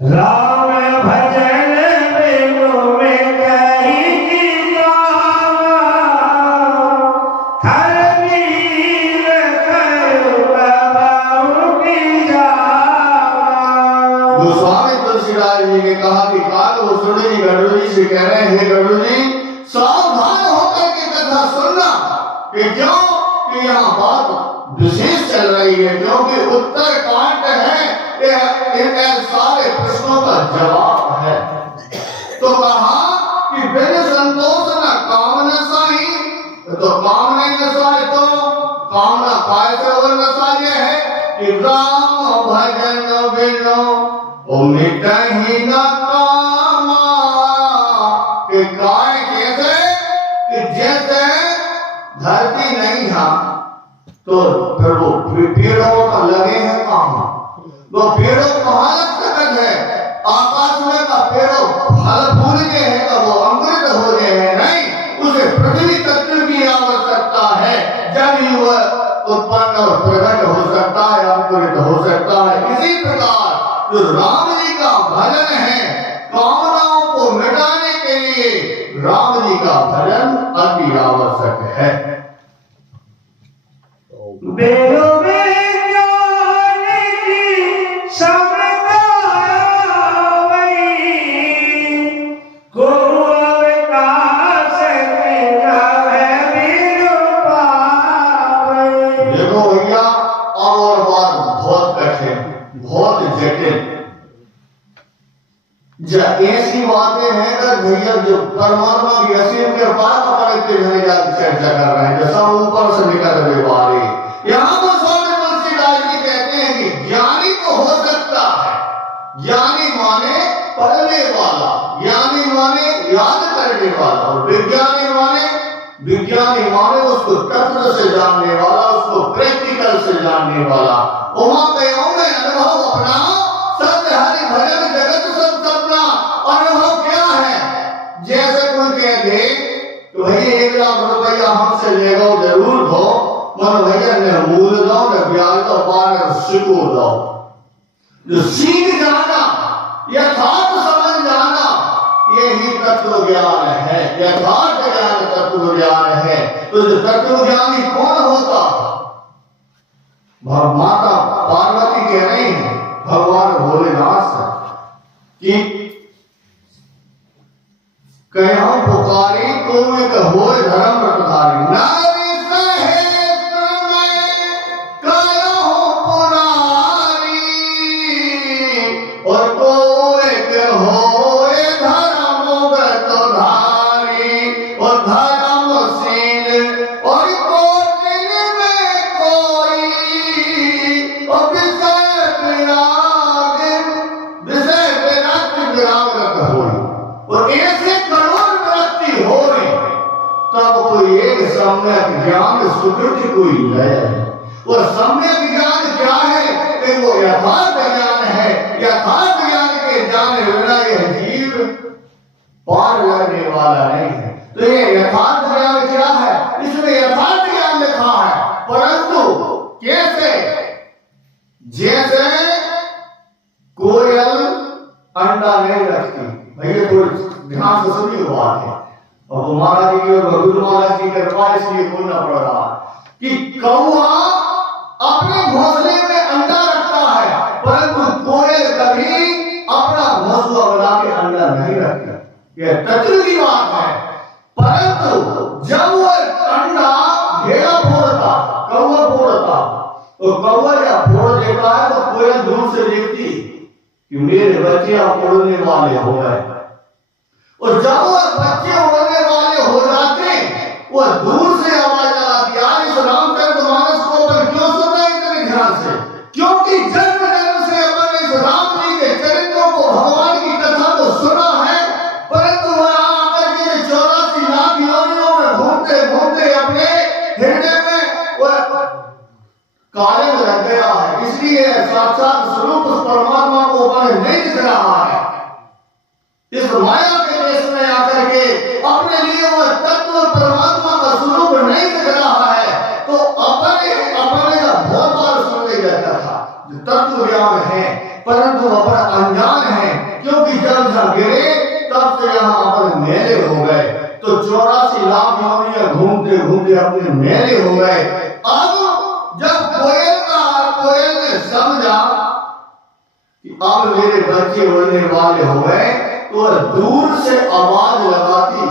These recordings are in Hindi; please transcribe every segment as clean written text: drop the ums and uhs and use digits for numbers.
राम भजन बिनु में कही जावा, थर वीर कर प्रभु की जावा। गोस्वामी तुलसीदास जी ने कहा कि काल वो सुने गरुड़ जी से कह रहे हैं, गरुड़ जी सावधान होकर के कथा सुनना कि क्यों कि यहाँ बात विशेष चल रही है, क्योंकि उत्तर कांड है, इन सारे प्रश्नों का जवाब है। तो कहा कि बिन संतोष न कामना साई, तो कामना नसाई, तो कामना काय से और नसा ये है कि राम भजन बिनो ओ मिटहि न कामा। कि काय कैसे कि जैसे धरती नहीं था तो फिर वो पेड़ों का लगे हैं कहाँ, वो पेड़ों कहाँ लग सकते हैं? आकाश में का पेड़ों फल फूल के हैं तो वो अमृत हो गए हैं, नहीं, उसे पृथ्वी तत्व की आवश्यकता है, जब ही वह उत्पन्न और प्रकट हो सकता है, अंकुरित हो सकता है। इसी प्रकार जो राम जी का भजन है, कामनाओं को मिटाने के लिए राम जी का भजन अति आवश्यक है। बेलों में ज्ञान की समझावई, को अवकाश तेरा है बिनु पावई। देखो भैया, और बात बहुत कठिन, बहुत जटिल, ऐसी बातें हैं कि भैया जो परमात्मा की असीम कृपा चर्चा कर रहे हैं, जैसा ऊपर से निकल रहे वाले। यहाँ पर स्वामी तुलसीदास जी कहते हैं कि ज्ञानी तो हो सकता है, ज्ञानी माने पढ़ने वाला, ज्ञानी माने याद करने वाला, और विज्ञानी माने उसको तत्व से जानने वाला, उसको प्रैक्टिकल से जानने वाला। उमा कहो में अनुभव अपना, सत्य हरि भजन जगत सब सपना। अनुभव क्या है? जैसे कोई कह दे तो भाई 1 लाख रुपया हमसे ले गो जरूर दो, मन भैया ने मूल दो न ब्याज दो, पार सिको दो। जो सीख जाना, यथार्थ समझ जाना, यही तत्व ज्ञान है, यथार्थ ज्ञान तत्व ज्ञान है। तो जो तत्व ज्ञानी कौन होता? माता पार्वती कह रही है भगवान भोलेनाथ कि कहो पुकारी तुम एक हो धर्म प्रधारी, नारी सहस्त्र में कहो पुरारी, और तो एक हो धर्म व्रतधारी, और धर्मशील और कोटिन में कोई, और विषय विराग होई। और ऐसे तब कोई एक सम्यक ज्ञान सुकृति कोई है। और सम्यक ज्ञान क्या है? कि वो यथार्थ ज्ञान है। यथार्थ ज्ञान के जाने बिना यह जीव पार लगने वाला नहीं है। तो ये यथार्थ ज्ञान क्या है? इसमें यथार्थ ज्ञान लिखा है, परंतु कैसे? जैसे कोयल अंडा नहीं रखती, भैया थोड़ी ध्यान से सुनिए बात है, और महाराज जी की और गुरु महाराज की कृपा इसलिए बोलना पड़ रहा कि कौआ अपने घोंसले में अंडा रखता है, परंतु कोयल कभी अपना घोंसला बना के अंडा नहीं रखती। यह तत्व की बात है। परंतु जब वो अंडा घेरा फोड़ता, कौआ फोड़ता, तो कौआ जब फोड़ देता है तो कोयल दूर से देखती कि मेरे बच्चे अब उड़ने वाले हो गए। और जब वो बच्चे उड़ने वाले हो जाते, वो दूर से आवाज आती, यार इस रामचरितमानस को अपन क्यों सुन रहे इतने ध्यान से? क्योंकि जन्म जन्म से अपन इस राम जी के चरित्रों को, भगवान की कथा को सुना है, परंतु वहां आकर के 84 लाख योनियों में घूमते घूमते अपने हृदय में वह कार्य में लग गया है। इसलिए साक्षात स्वरूप उस परमात्मा को अपन नहीं दिख रहा है। इस माया के देश में आकर के अपने लिए वह तत्व परमात्मा का स्वरूप नहीं दिख रहा है, तो अपने का बहुत बार सुन ले जाता था जो तत्व ज्ञान है, परंतु अपना अनजान है, घूमते अपने मेले हो गए। अब जब कोयल ने समझा कि अब मेरे बच्चे उड़ने वाले हो गए, तो वह दूर से आवाज लगाती,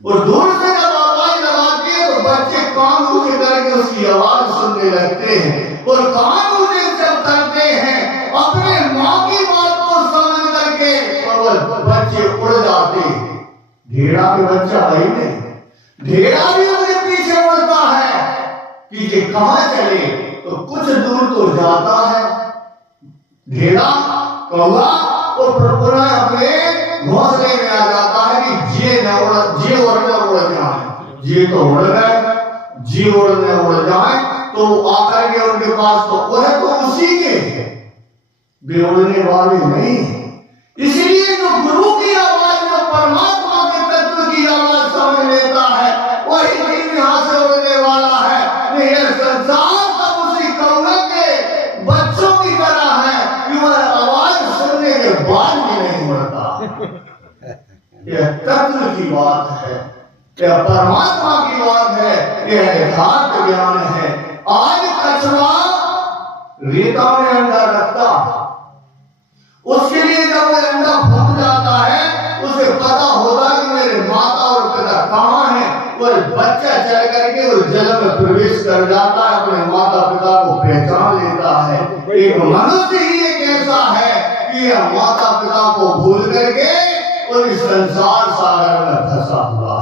और दूर से जब आवाज लगाती है तो बच्चे कान ऊंचे करके उसकी आवाज सुनने लगते हैं, और कान ऊंचे जब करते हैं अपने माँ की बात को समझ करके, और वह बच्चे उड़ जाते हैं। ढेड़ा के बच्चा वही नहीं, ढेड़ा भी उसके पीछे उड़ता है कि ये कहां चले, तो कुछ दूर तो जाता है ढेड़ा, कौवा, और पुनः अपने घोंसले में आ जाता है कि जी उड़ने उड़ जाए, जी तो उड़ गए, जी उड़ने उड़ जाए, तो आकर के उनके पास तो वह तो उसी के वे उड़ने वाले नहीं। इसलिए जो गुरु की आवाज, जो परमात्मा के तत्व की आवाज समझ लेता है, वही दिन यहाँ से उड़ने वाला है। नहीं, यह संसार सब उसी कौवे के बच्चों की तरह है कि वह आवाज सुनने के बाद भी नहीं उड़ता। यह तत्व की बात है, यह परमात्मा की बात है, यह यथार्थ ज्ञान है। आज कछुआ रेता में अंडा रखता, उसके लिए जब वो अंडा फूट जाता है, उसे पता होता है कि मेरे माता और पिता कहाँ हैं, वह बच्चा चल करके उस जल में प्रवेश कर जाता है, अपने माता पिता को पहचान लेता है। एक मनुष्य ही एक ऐसा है कि यह माता पिता को भूल करके और इस संसार सागर में फंसा हुआ है।